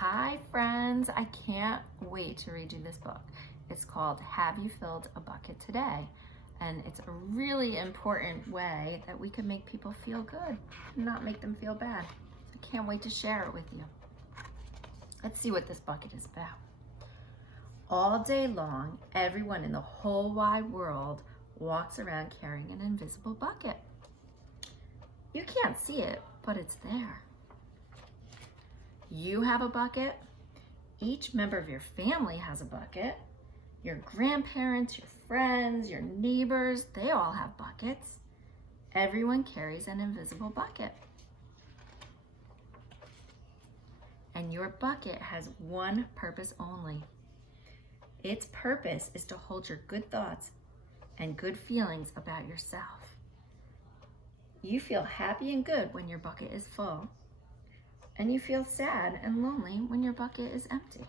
Hi friends, I can't wait to read you this book. It's called Have You Filled a Bucket Today? And it's a really important way that we can make people feel good and not make them feel bad. I can't wait to share it with you. Let's see what this bucket is about. All day long, everyone in the whole wide world walks around carrying an invisible bucket. You can't see it, but it's there. You have a bucket. Each member of your family has a bucket. Your grandparents, your friends, your neighbors, they all have buckets. Everyone carries an invisible bucket. And your bucket has one purpose only. Its purpose is to hold your good thoughts and good feelings about yourself. You feel happy and good when your bucket is full. And you feel sad and lonely when your bucket is empty.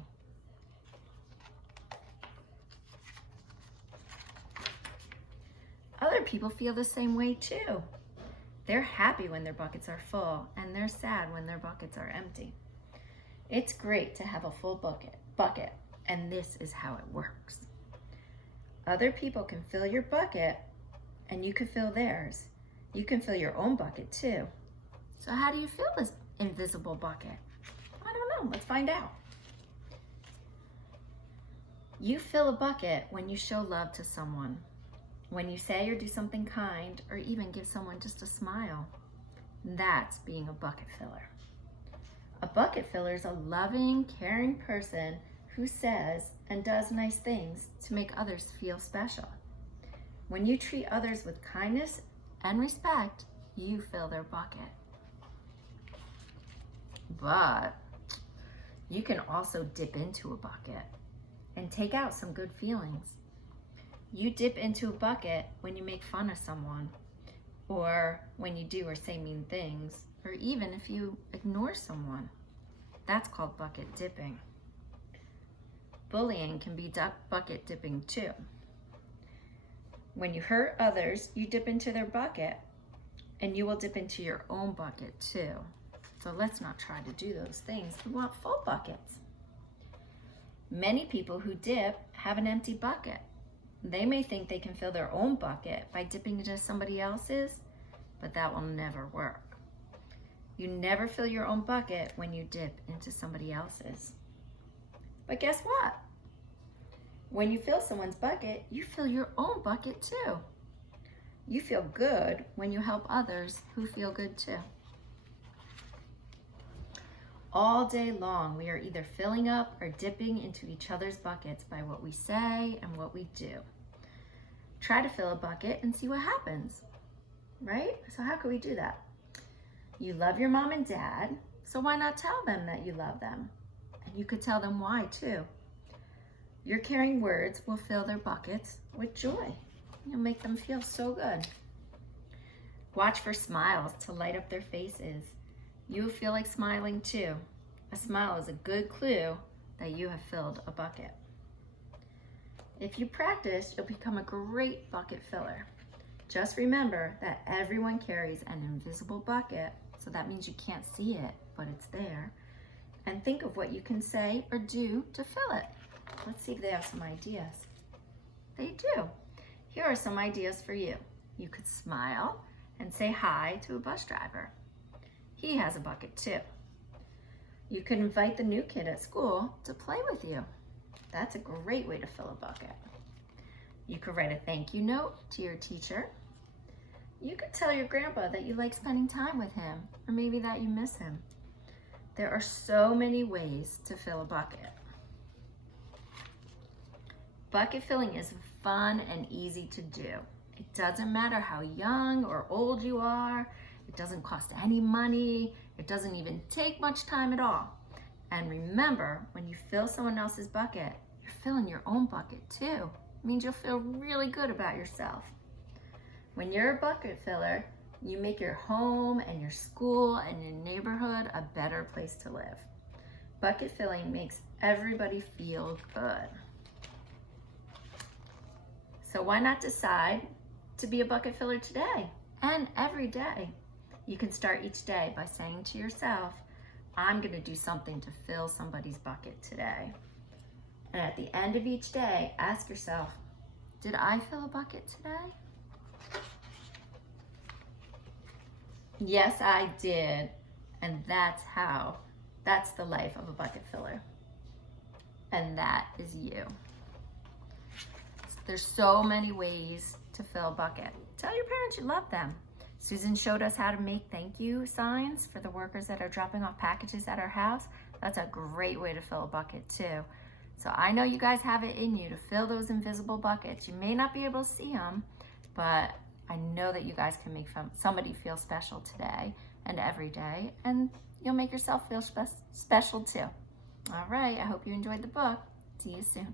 Other people feel the same way too. They're happy when their buckets are full, and they're sad when their buckets are empty. It's great to have a full bucket, and this is how it works. Other people can fill your bucket, and you can fill theirs. You can fill your own bucket too. So how do you fill this invisible bucket? I don't know. Let's find out. You fill a bucket when you show love to someone, when you say or do something kind, or even give someone just a smile. That's being a bucket filler. A bucket filler is a loving, caring person who says and does nice things to make others feel special. When you treat others with kindness and respect, you fill their bucket. But you can also dip into a bucket and take out some good feelings. You dip into a bucket when you make fun of someone, or when you do or say mean things, or even if you ignore someone. That's called bucket dipping. Bullying can be bucket dipping too. When you hurt others, you dip into their bucket, and you will dip into your own bucket too. So let's not try to do those things. We want full buckets. Many people who dip have an empty bucket. They may think they can fill their own bucket by dipping into somebody else's, but that will never work. You never fill your own bucket when you dip into somebody else's. But guess what? When you fill someone's bucket, you fill your own bucket too. You feel good when you help others who feel good too. All day long, we are either filling up or dipping into each other's buckets by what we say and what we do. Try to fill a bucket and see what happens, right? So how can we do that? You love your mom and dad, so why not tell them that you love them? And you could tell them why too. Your caring words will fill their buckets with joy. You'll make them feel so good. Watch for smiles to light up their faces. You feel like smiling too. A smile is a good clue that you have filled a bucket. If you practice, you'll become a great bucket filler. Just remember that everyone carries an invisible bucket, so that means you can't see it, but it's there. And think of what you can say or do to fill it. Let's see if they have some ideas. They do. Here are some ideas for you. You could smile and say hi to a bus driver. He has a bucket too. You could invite the new kid at school to play with you. That's a great way to fill a bucket. You could write a thank you note to your teacher. You could tell your grandpa that you like spending time with him, or maybe that you miss him. There are so many ways to fill a bucket. Bucket filling is fun and easy to do. It doesn't matter how young or old you are. It doesn't cost any money. It doesn't even take much time at all. And remember, when you fill someone else's bucket, you're filling your own bucket too. It means you'll feel really good about yourself. When you're a bucket filler, you make your home and your school and your neighborhood a better place to live. Bucket filling makes everybody feel good. So why not decide to be a bucket filler today and every day? You can start each day by saying to yourself, I'm gonna do something to fill somebody's bucket today. And at the end of each day, ask yourself, did I fill a bucket today? Yes, I did. And that's the life of a bucket filler. And that is you. There's so many ways to fill a bucket. Tell your parents you love them. Susan showed us how to make thank you signs for the workers that are dropping off packages at our house. That's a great way to fill a bucket too. So I know you guys have it in you to fill those invisible buckets. You may not be able to see them, but I know that you guys can make somebody feel special today and every day, and you'll make yourself feel special too. All right, I hope you enjoyed the book. See you soon.